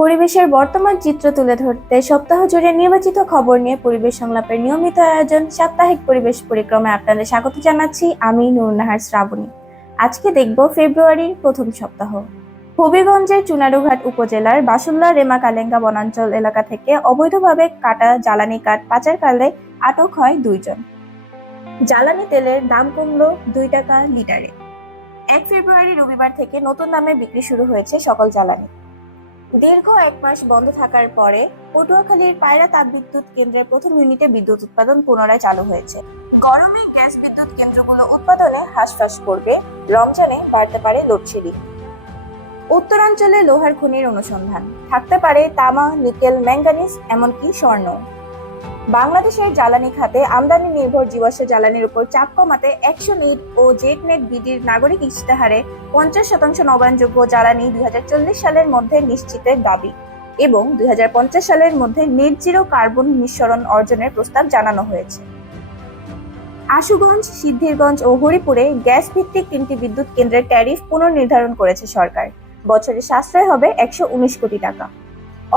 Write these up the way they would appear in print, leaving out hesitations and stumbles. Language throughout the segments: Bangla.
পরিবেশের বর্তমান চিত্র তুলে ধরতে সপ্তাহ জুড়ে নির্বাচিত খবর নিয়ে পরিবেশ সংলাপের নিয়মিত আয়োজন সাপ্তাহিক পরিবেশ পরিক্রমায় আপনাদের স্বাগত জানাচ্ছি আমি নুরনাহার শ্রাবণী। আজকে দেখব ফেব্রুয়ারির প্রথম সপ্তাহ। হবিগঞ্জের চুনারুঘাট উপজেলার বাসুল্লা রেমা কালেঙ্গা বনাঞ্চল এলাকা থেকে অবৈধভাবে কাটা জ্বালানি কাঠ পাচারকালে আটক হয় 2 জন। জ্বালানি তেলের দাম কমল 2 টাকা লিটারে। 1 ফেব্রুয়ারি রবিবার থেকে নতুন দামে বিক্রি শুরু হয়েছে সকল জ্বালানি। দীর্ঘ 1 মাস বন্ধ থাকার পরে পটুয়াখালীর পায়রা তাপবিদ্যুৎ কেন্দ্রের প্রথম ইউনিটে বিদ্যুৎ উৎপাদন পুনরায় চালু হয়েছে। গরমে গ্যাস বিদ্যুৎ কেন্দ্রগুলো উৎপাদনে হাঁসফাঁস করবে, রমজানে বাড়তে পারে লোডশেডিং। উত্তরাঞ্চলে লোহার খনির অনুসন্ধান, থাকতে পারে তামা, নিকেল, ম্যাঙ্গানিজ, এমনকি স্বর্ণ। বাংলাদেশের জ্বালানি খাতে আমদানি নির্ভর জীবাশ্ম জ্বালানির উপর চাপ কমাতে অ্যাকশন এইড ও জেটনেট বিডির নাগরিক ইশতেহারে 50% নবায়নযোগ্য জ্বালানি 2040 সালের মধ্যে নিশ্চিতের দাবি এবং 2050 সালের মধ্যে নেট জিরো কার্বন নিঃসরণ অর্জনের প্রস্তাব জানানো হয়েছে। আশুগঞ্জ, সিদ্ধিরগঞ্জ ও হরিপুরে গ্যাস ভিত্তিক 3টি বিদ্যুৎ কেন্দ্রের ট্যারিফ পুনর্নির্ধারণ করেছে সরকার। বছরে সাশ্রয় হবে 119 কোটি টাকা।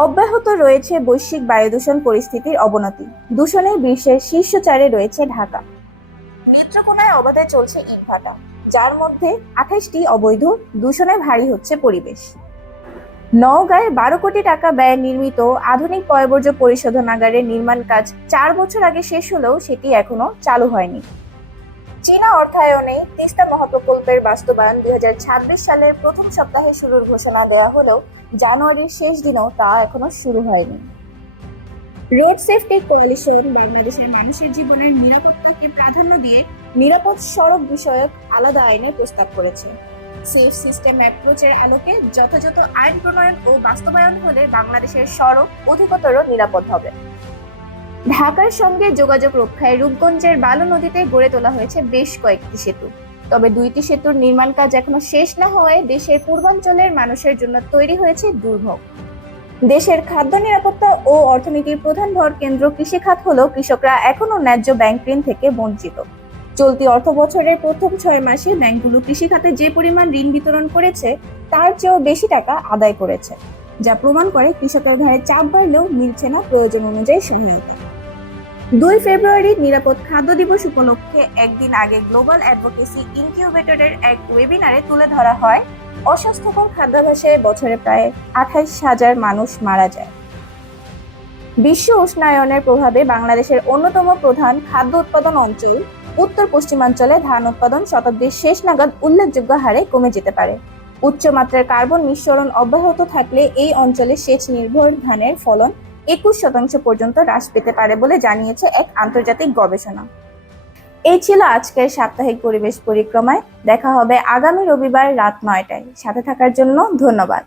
অব্যাহত রয়েছে বৈশ্বিক বায়ুদূষণ পরিস্থিতির অবনতি, দূষণে বিশ্বের শীর্ষ 4-এ রয়েছে ঢাকা। নেত্রকোনায় অবাধে চলছে ইটভাটা, যার মধ্যে 28টি অবৈধ, দূষণে ভারী হচ্ছে পরিবেশ। নওগাঁয় 12 কোটি টাকা ব্যয়ে নির্মিত আধুনিক পয়ঃবর্জ্য পরিশোধনাগারের নির্মাণ কাজ 4 বছর আগে শেষ হলেও সেটি এখনো চালু হয়নি। চীনা অর্থায়নে তিস্তা মহাপ্রকল্পের বাস্তবায়ন 2026 সালের প্রথম সপ্তাহে শুরুর ঘোষণা দেওয়া হলেও জানুয়ারির শেষ দিনেও তা এখনো শুরু হয়নি। রোড সেফটি কোয়ালিশন বাংলাদেশের মানুষের জীবনের নিরাপত্তাকে প্রাধান্য দিয়ে নিরাপদ সড়ক বিষয়ক আলাদা আইনের প্রস্তাব করেছে। সেফ সিস্টেম অ্যাপ্রোচের আলোকে যথাযথ আইন প্রণয়ন ও বাস্তবায়ন হলে বাংলাদেশের সড়ক অধিকতর নিরাপদ হবে। ঢাকার সঙ্গে যোগাযোগ রক্ষায় রূপগঞ্জের বালু নদীতে গড়ে তোলা হয়েছে বেশ কয়েকটি সেতু। তবে 2টি সেতুর নির্মাণ কাজ এখনো শেষ না হওয়ায় দেশের পূর্বাঞ্চলের মানুষের জন্য তৈরি হয়েছে দুর্ভোগ। দেশের খাদ্য নিরাপত্তা ও অর্থনীতির প্রধান ভর কেন্দ্র কৃষিখাত হলেও কৃষকরা এখনো ন্যায্য ব্যাংক ঋণ থেকে বঞ্চিত। চলতি অর্থ বছরের প্রথম 6 মাসে ব্যাংকগুলো কৃষিখাতে যে পরিমাণ ঋণ বিতরণ করেছে তার চেয়েও বেশি টাকা আদায় করেছে, যা প্রমাণ করে কৃষকের ঘাড়ে চাপ বাড়লেও মিলছে না প্রয়োজন অনুযায়ী সহায়তা। 2 ফেব্রুয়ারি নিরাপদ খাদ্য দিবস উপলক্ষে একদিন আগে গ্লোবাল অ্যাডভোকেসি ইনকিউবেটরের এক ওয়েবিনারে তুলে ধরা হয় অস্বাস্থ্যকর খাদ্যাভ্যাসে বছরে প্রায় 28,000 মানুষ মারা যায়। বিশ্ব উষ্ণায়নের প্রভাবে বাংলাদেশের অন্যতম প্রধান খাদ্য উৎপাদন অঞ্চল উত্তর পশ্চিমাঞ্চলে ধান উৎপাদন শতাব্দীর শেষ নাগাদ উল্লেখযোগ্য হারে কমে যেতে পারে। উচ্চমাত্রার কার্বন নিঃসরণ অব্যাহত থাকলে এই অঞ্চলে সেচ নির্ভর ধানের ফলন 21% পর্যন্ত হ্রাস পেতে পারে বলে জানিয়েছে এক আন্তর্জাতিক গবেষণা। এই ছিল আজকের সাপ্তাহিক পরিবেশ পরিক্রমায়। দেখা হবে আগামী রবিবার রাত 9টায়। সাথে থাকার জন্য ধন্যবাদ।